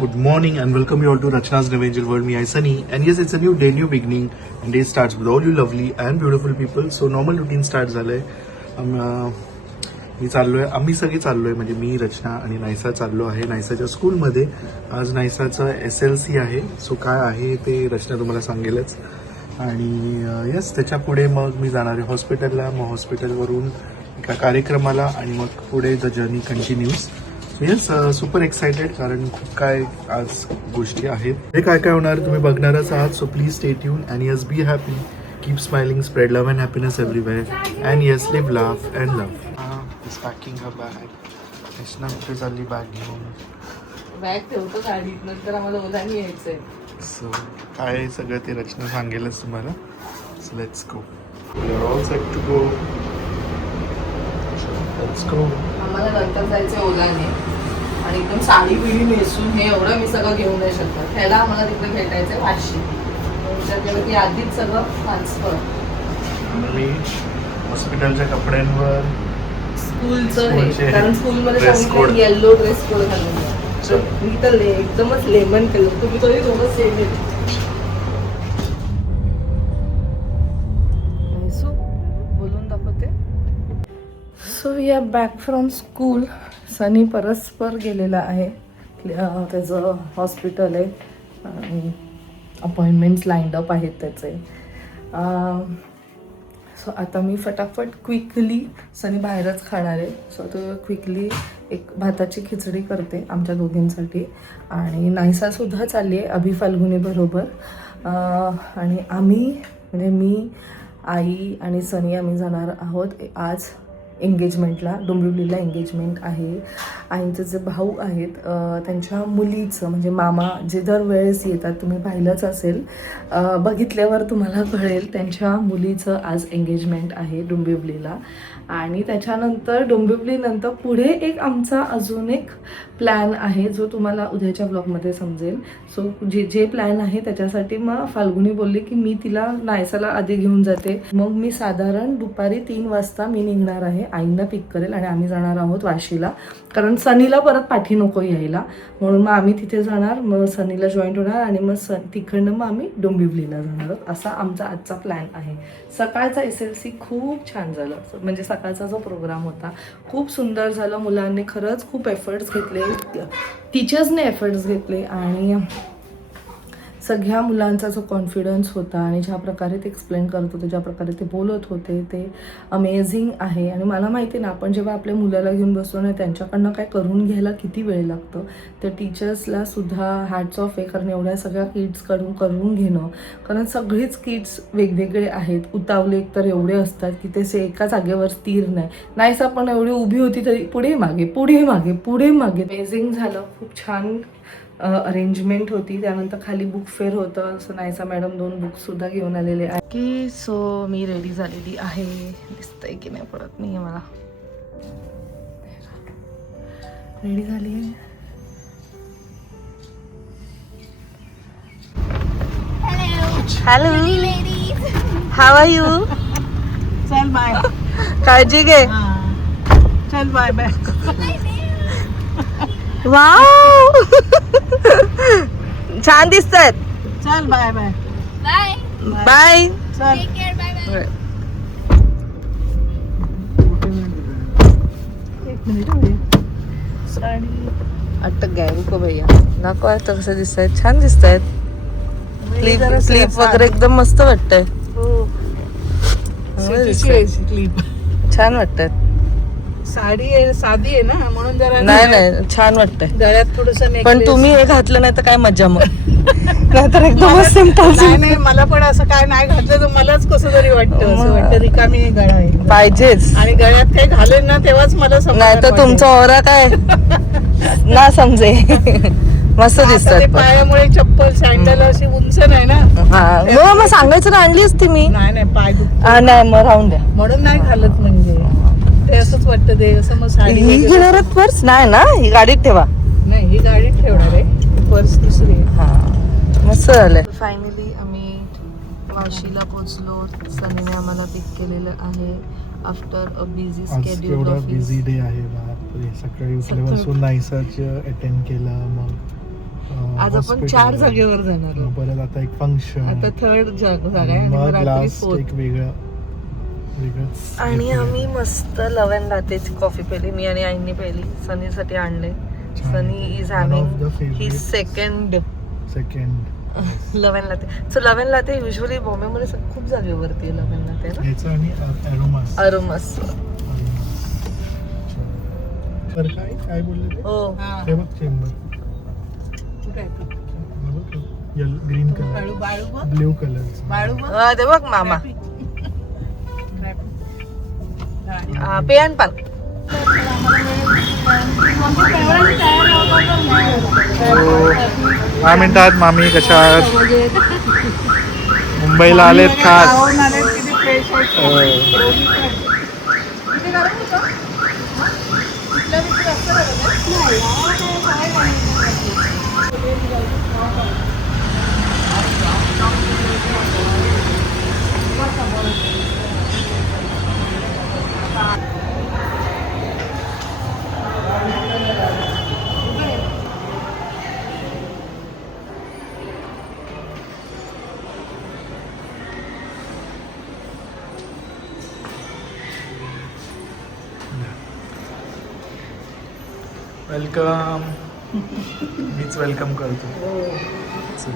good morning, and welcome you all to Rachna's New Angel World. Me, I Sunny, and yes, it's a new day, new beginning, and day starts with all you lovely and beautiful people. So normal routine start झालंय. मी चाललोय, आम्ही सगळे चाललोय, म्हणजे मी, रचना आणि नायसा चाललो आहे नायसाच्या स्कूलमध्ये. आज नायसाचं SLC आहे. सो काय आहे ते रचना तुम्हाला सांगेलच. आणि यस, त्याच्या पुढे मग मी जाणार आहे हॉस्पिटलला, मग हॉस्पिटलवरून एका कार्यक्रमाला, आणि मग पुढे the journey continues. Yes, super excited, कारण खूप काय आज गोष्टी आहेत. हे काय काय होणार तुम्ही बघणारच आहात. So please stay tuned and yes, be happy, keep smiling, spread love and happiness everywhere, and yes, live laugh and love. Is packing a bag. Krishna कुठे चालली बॅग घेऊन? बॅग ठेवतो गाडीत, नंतर आम्हाला ओलानी यायचंय. सो काय सगळं ते रचना सांगेलच तुम्हाला. So let's go. We are all set to go. Let's go. आम्हाला नंतर जायचं ओलाने, आणि एकदम साडी बिडी नेसून हे एवढं मी सगळं घेऊन नाही शकत. ह्याला आम्हाला तिकडे भेटायचंय 500. विचार केलं की आधीच सगळं ट्रान्सफर. मी हॉस्पिटलच्या कपड्यांवर स्कूलचं हे, कारण स्कूलमध्ये सांगितलं येल्लो ड्रेस कोड घालून जा. तर मी तर एकदमच लेमन कलर, तुम्ही तरी दोघं सेम येते. बोलून दाखवते. So we are back from school. Sunny परस्पर गेलेला आहे, त्याचं हॉस्पिटल आहे आणि अपॉइंटमेंट्स लाईंड अप आहेत त्याचे. सो आता मी फटाफट क्विकली, सनी बाहेरच खाणार आहे, सो तो क्विकली एक भाताची खिचडी करते आमच्या दोघींसाठी. आणि नायसासुद्धा चालली आहे अभि फाल्गुनी बरोबर. आणि आम्ही, म्हणजे मी, आई आणि सनी, आम्ही जाणार आहोत आज एंगेजमेंटला. डोंबिवलीला एंगेजमेंट आहे. आईंचे जे भाऊ आहेत त्यांच्या मुलीचं, म्हणजे मामा जे दरवेळेस येतात, तुम्ही पाहिलंच असेल, बघितल्यावर तुम्हाला कळेल, त्यांच्या मुलीचं आज एंगेजमेंट आहे डोंबिवलीला. आणि त्याच्यानंतर डोंबिवलीनंतर पुढे एक आमचा अजून एक प्लॅन आहे, जो तुम्हाला उद्याच्या ब्लॉगमध्ये समजेल. सो जे प्लॅन आहे त्याच्यासाठी मग फाल्गुनी बोलली की मी तिला नायसाला आधी घेऊन जाते. मग मी साधारण दुपारी 3 वाजता मी निघणार आहे. आईंना पिक करेल आणि आम्ही जाणार आहोत वाशीला, कारण सनीला परत पाठी नको यायला, म्हणून मग आम्ही तिथे जाणार, मग सनीला जॉईंट होणार, आणि मग तिकडनं मग आम्ही डोंबिवलीला जाणार आहोत. असा आमचा आजचा प्लॅन आहे. सकाळचा SLC खूप छान झालं, म्हणजे सकाळचा जो प्रोग्राम होता खूप सुंदर झालं. मुलांनी खरंच खूप एफर्ट्स घेतले, टीचर्सने एफर्ट्स घेतले, आणि सगळ्या मुलांचा जो कॉन्फिडन्स होता आणि ज्या प्रकारे ते एक्सप्लेन करत होते, ज्या प्रकारे ते बोलत होते, ते अमेझिंग आहे. आणि मला माहिती ना, आपण जेव्हा आपल्या मुलाला घेऊन बसतो ना, त्यांच्याकडनं काय करून घ्यायला किती वेळ लागतं. त्या टीचर्सला सुद्धा हॅट्स ऑफ आहे, कारण एवढ्या सगळ्या किड्सकडून करून घेणं, कारण सगळेच किड्स वेगवेगळे आहेत. उतावले तर एवढे असतात की ते एका जागेवर स्थिर नाही. नाहीसा पण एवढी उभी होती तरी पुढे मागे पुढे मागे पुढे मागे. अमेझिंग झालं, खूप छान अरेंजमेंट होती. त्यानंतर खाली बुक फेअर होतं, असं नायसा मॅडम 2 बुक्ससुद्धा घेऊन आलेले आहे की. सो मी रेडी झालेली आहे, दिसतंय की नाही पडत नाही मला, रेडी झाली आहे. Hello how are you? चल बाय, काळजी घे. चल बाय बाय. वाव छान दिसतात. चल बाय बाय. Bye bye. चल. Take care. Bye bye. एक मिनिट. साडी अटक गया, रुको भैया. नको, आता कसे दिसत आहेत, छान दिसत आहेत. क्लिप वगैरे एकदम मस्त वाटतंय. हो, क्लिप छान वाटतात. साडी आहे, साधी आहे ना, म्हणून जरा नाही छान वाटतंय. गळ्यात थोडस. पण तुम्ही हे घातलं नाही तर काय मजा मग. नाहीतर एकदम सिंपल. नाही, मला पण असं काय नाही घातलं तर मलाच कसं तरी वाटतं, असं वाटतं रिकामी गळा आहे पाहिजेच. आणि गळ्यात काही घालेल ना तेव्हाच मला नाही तर तुमचा ओरा काय ना समजे. मस्त दिसतात. पायामुळे चप्पल सँडल अशी उंच नाही ना. हा, मग सांगायचं ना, आणली असती मी. नाही पाय दुखतो. नाही मग राहून द्या, म्हणून नाही घालत. म्हणजे ते असंच वाटतं ते असं. मग साडी ही घेणार पर्स नाही ना, ही गाडीत ठेवा. नाही, ही गाडीत ठेवणार आहे, पर्स दुसरी आहे. हा, मस्त झालंय. फायनली आम्ही वाशीला पोहोचलो. सनीने आम्हाला पिक केलेलं आहे after a busy schedule office. Busy day आहे. बापरे, सकाळी उठल्यापासून नायसाचं अटेंड केलं, मग आज आपण 4 जागेवर जाणार आहोत. परत आता एक फंक्शन, आता 3rd जागा आहे आणि मग मग रात्री लास्ट 4th. एक वेगळं. आणि आम्ही मस्त लव अँड लातेची कॉफी पिली. मी आणि आईंनी पिली. सनीसाठी आणले. Sunny is having he second love and latte. So love and latte usually बॉम्बेमध्ये खूप जागेवरती लव अँड लाते ना. ह्याचं आणि अरोमस. तर काय बोलले ते? हो. हे बघ chamber, green colour, blue colour. ते बघ मामा. पे अँड पार्क. काय म्हणतात मामी, कशा आहात? मुंबईला आलेत खास. वेलकम. मीच वेलकम करतो. चल.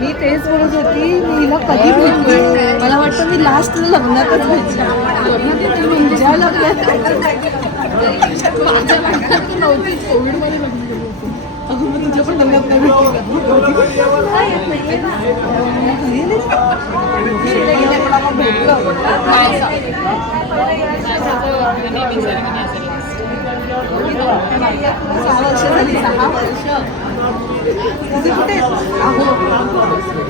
मी तेच बोलत होती. मी हिला कधी भेटली. मला वाटतं मी लास्ट लग्नातच भेटली. ज्या लग्नात नव्हती, कोविडमध्ये लग्न केलं होतं. अगं मग तुझ्या पण लग्नात नाही भेटली का? 6 वर्ष झाली. 6 वर्ष तुझे कुठे आहो.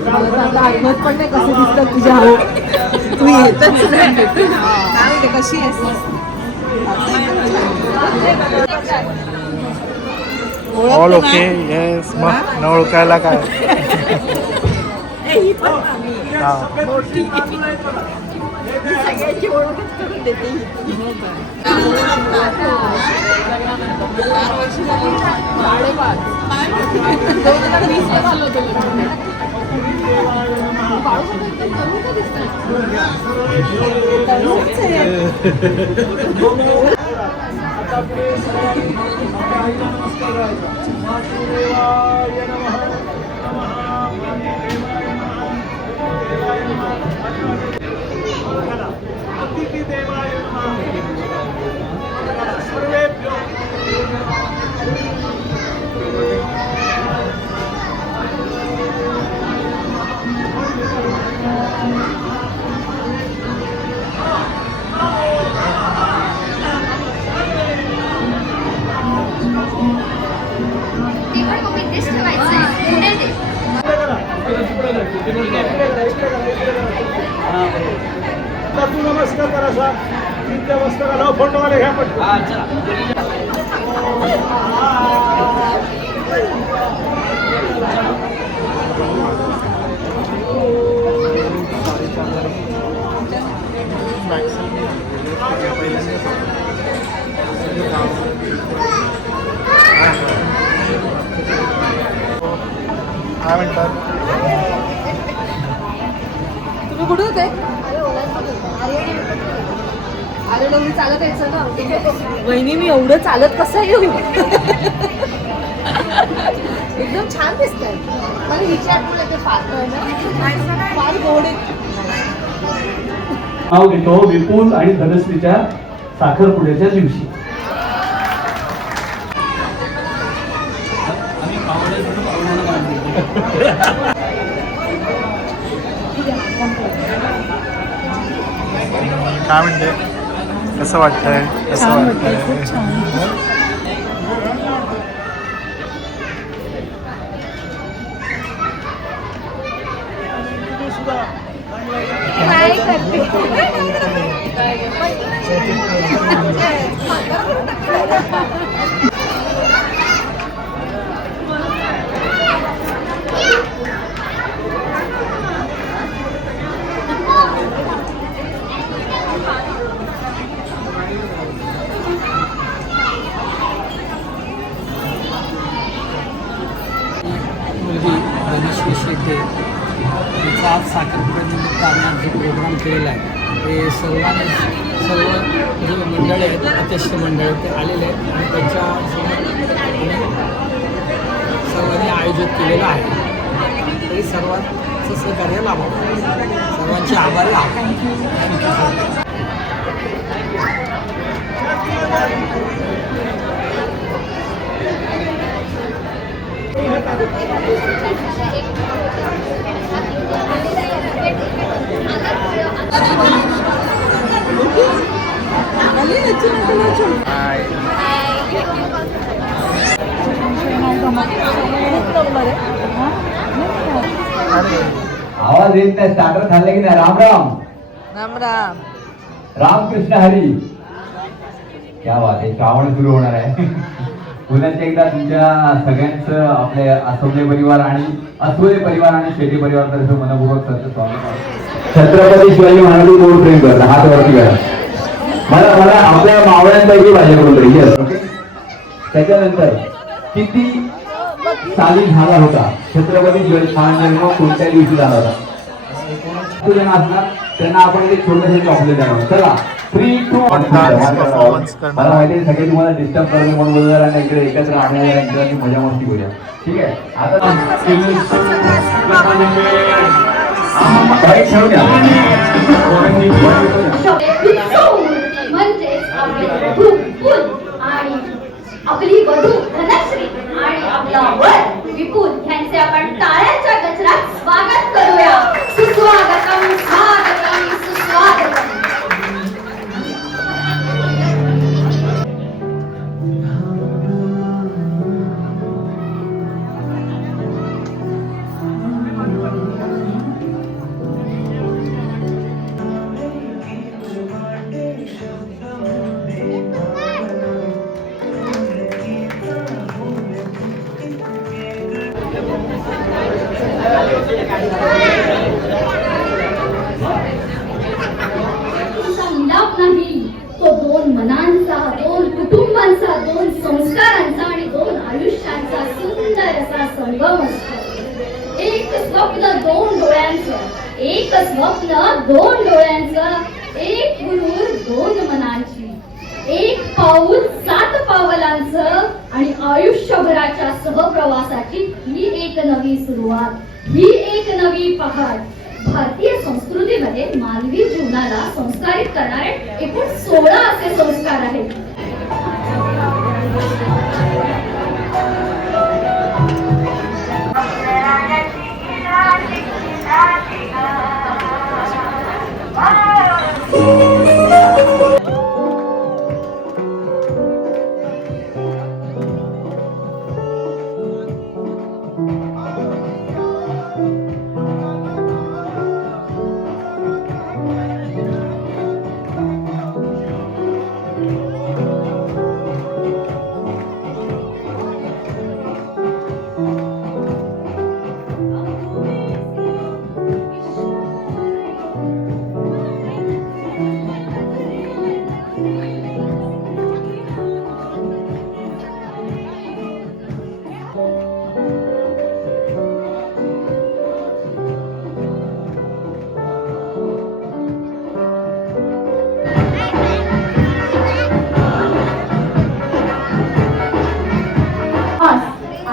मला आता आठवत पण नाही कसं दिसतात तुझ्या आहो. तू येतच नाही. काय म्हणते, कशी आहेस? All okay. येस. मग न ओळखायला काय. हा. सगळ्याची ओळखच करून देते. नमस्कार करा. वस्त्र घाला. फोटो वाले घ्या पण. काय म्हणतात? तुम्ही कुठे होते? अरे मी चालत यायचं ना. वहिनी मी एवढं चालत कसं येऊ? एकदम छान दिसतंय. मला हिची आठवण येते फार गोड. नाव घेतो विपुल आणि धनश्रीच्या साखरपुड्याच्या दिवशी. काय म्हणते, कसं वाटतंय? कसं वाटतंय? खूप छान. काय करते? काम केलेलं आहे. ते सर्व जे मंडळी आहेत अध्यक्ष मंडळ ते आलेले आहेत आणि त्यांच्या सर्वांनी आयोजित केलेलं आहे. तरी सर्वांचं सहकार्य लाभावं. सर्वांचे आभारी आहोत. थँक्यू. आवाज येत नाही. स्टार्टर खाल्ले की नाही? राम राम राम राम. रामकृष्ण हरी. क्या बात आहे. श्रावण सुरू होणार आहे. पुन्हा एकदा तुमच्या सगळ्यांचं आपले आसोले परिवार आणि अस्वले परिवार आणि शेती परिवार तर्फे मनपूर्वक स्वागत आहे. छत्रपती शिवाजी महाराज कोण प्रेम करता? हात वरती करा. मला आपल्या मावळ्यांपैकी माझ्याकडून तरी. येस. ओके. त्याच्यानंतर किती साली झाला होता छत्रपती शिवाजी महाराजांना कोणत्या दिवशी झाला होता? असणार त्यांना आपण एक छोटंसं चॉकलेट देणार. चला 3, 2, 1. मला माहिती आहे सगळे तुम्हाला डिस्टर्ब करतो म्हणून बोलणार आणि इकडे एकत्र आणण्याची मजा मस्ती करूया. ठीक आहे. आता ठेवून द्या. आणि आपली वधू धनश्री आणि आपला वर विपुल यांचे आपण टाळ्यांच्या गजरात स्वागत करूया. सुस्वागतम स्वागतम सुस्वागतम. मिलाप नाही तो दोन मनांचा, दोन कुटुंबांचा, दोन संस्कारांचा आणि दोन आयुष्यांचा सुंदर असा संगम असतो. एक स्वप्न दोन डोळ्यांचं, एक स्वप्न दोन डोळ्यांचं, एक हुरूर दोन मनांची, एक पाऊल 7 पावलांचं आणि आयुष्यभराच्या सहप्रवासाची ही एक नवी सुरुवात, ही एक नवी पहाट. भारतीय संस्कृतीमध्ये मानवी जीवनाला संस्कारित करणारे एकूण 16 असे संस्कार आहेत.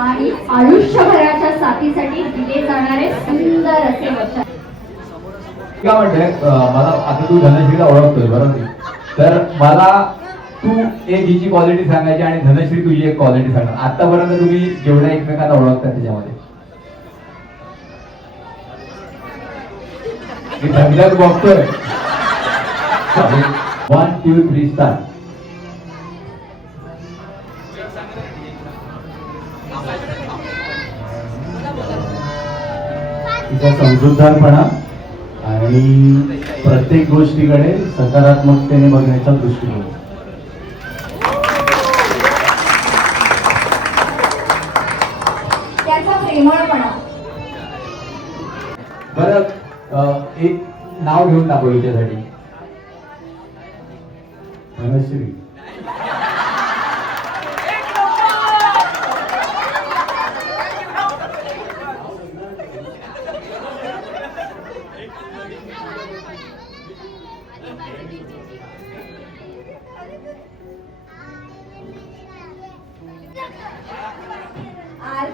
आणि आयुष्यभराच्या साथीसाठी दिले जाणारे सुंदर असे वचन. काय म्हणते मला आता तू धनश्रीला ओळखतोय बरोबर, तर मला तू एक हिची क्वालिटी सांगायची आणि धनश्री तुझी एक क्वालिटी सांगणार. आतापर्यंत तुम्ही जेवढ्या एकमेकांना ओळखता त्याच्यामध्ये मी धनगर बघतोय. 1, 2, 3 स्टार्ट. तिचा समजूतदारपणा आणि प्रत्येक गोष्टीकडे सकारात्मकतेने बघण्याचा दृष्टिकोन. त्याचा प्रेमळपणा. बरं एक नाव घेऊन दाखव हिच्यासाठी. धनश्री.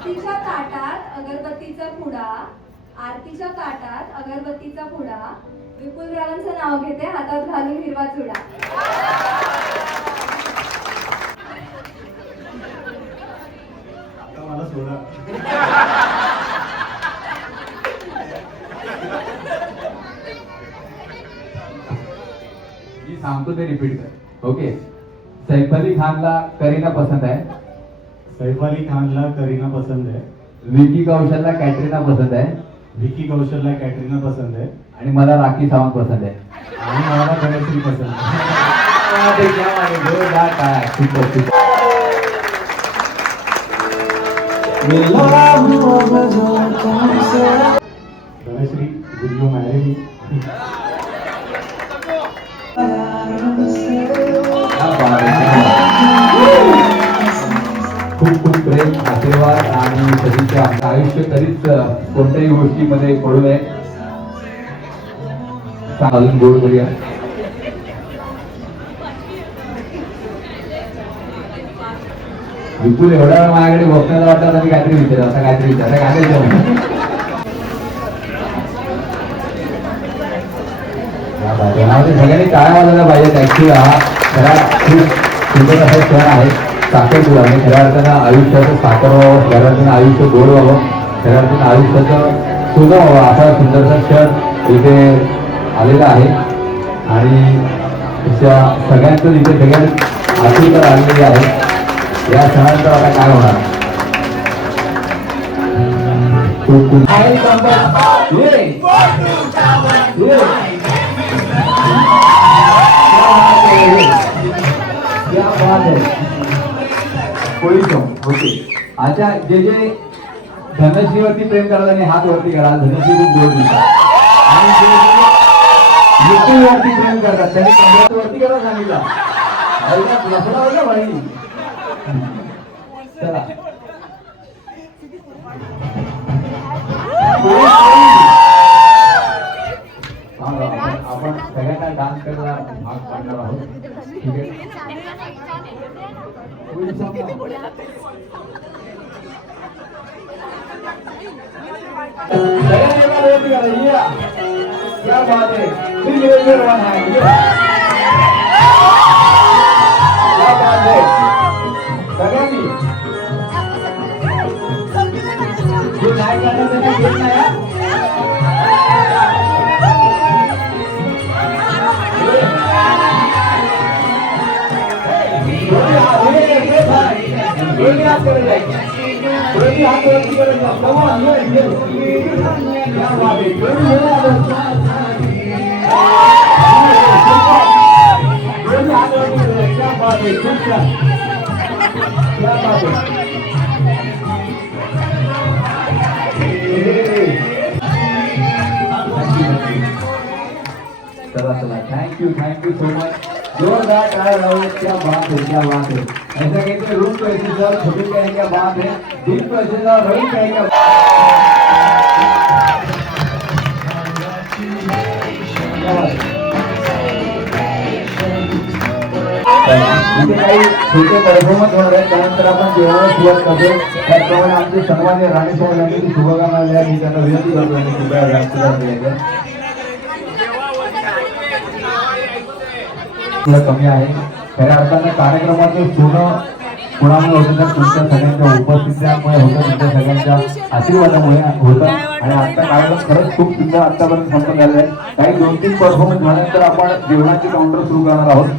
आरतीच्या ताटात अगरबत्तीचा पुडा, आरतीच्या ताटात अगरबत्तीचा पुडा, विपुलरावांचं नाव घेते, हातात घालून हिरवा चुडा. आता मला सोडा. मी सांगतो ते रिपीट कर. ओके. सैफ अली खानला करीना पसंत आहे. सैफ अली खानला करीना पसंत आहे. विकी कौशलला कॅटरीना पसंत आहे. विकी कौशलला कॅटरीना पसंत आहे. आणि मला राखी सावंत पसंत आहे. आणि मला धनश्री पसंत आहे. Super super. Dhanashree, will you marry me? खूप खूप प्रेम, आशीर्वाद आणि सगळीच्या आयुष्य कधीच कोणत्याही गोष्टीमध्ये पडू नये. अजून गोड करूया. विपुल एवढा वेळ माझ्याकडे बघण्याला वाटतं आणि काहीतरी विचार, आता काहीतरी विचार, काय सगळ्यांनी टाळ्या वाजवायला पाहिजे. ऍक्च्युली हा खरा खूप सुंदर असा क्षण आहे. साखरपुडा म्हणजे खऱ्या अर्थानं आयुष्याचं साखर व्हावं, खऱ्या अर्थानं आयुष्य गोड व्हावं, खऱ्या अर्थानं आयुष्याचं सुंदर व्हावं असा सुंदरसा क्षण इथे आलेला आहे. आणि अशा सगळ्यांचं इथे सगळ्यात आतुरता आलेली आहे. या सणांचं आता काय होणार. खूप खूप ओके. अच्छा, जे जे धनश्रीवरती प्रेम करतात आणि हात वरती करा. धनश्री खूप गोड दिसतात. आणि जे विपुलवरती प्रेम करतात त्यांनी कमरात वरती करा सांगितलं. लफडावलं भाई. चला आपण सगळ्यांना डान्स करायला भाग पाडणार आहोत. ठीक आहे. क्या बात है. क्या बात है. सगळ्यांनी जे नाही करणार त्यांना घेत नाही. चला थैंक यू सो मच. जोरदार तालियां लगाओ. क्या बात है, क्या बात है. ऐसा कहते हैं रूम को ऐसे सर छोटे कहने क्या बात है, दिल को ऐसे सर रवि कहने क्या इथे काही छोटे परफॉर्मन्स होणार आहेत. त्यानंतर आपण जेवणाला सुरुवात करतो. त्याप्रमाणे आमचे सन्मान्य राणे साहेब यांनी शुभकामना द्या. मी त्यांना विनंती करतो आणि कृपया व्यासपीठावर कमी आहे. खऱ्या अर्थानं कार्यक्रमाचं सोनं कुणामुळे होतं तर तुमच्या सगळ्यांच्या उपस्थितीमुळे होतं, तुमच्या सगळ्यांच्या आशीर्वादामुळे होतं. आणि आजचा कार्यक्रम खरंच खूप सुंदर आतापर्यंत संपन्न झालेला आहे. काही 2-3 परफॉर्मन्स झाल्यानंतर आपण जेवणाचे काउंटर सुरू करणार आहोत.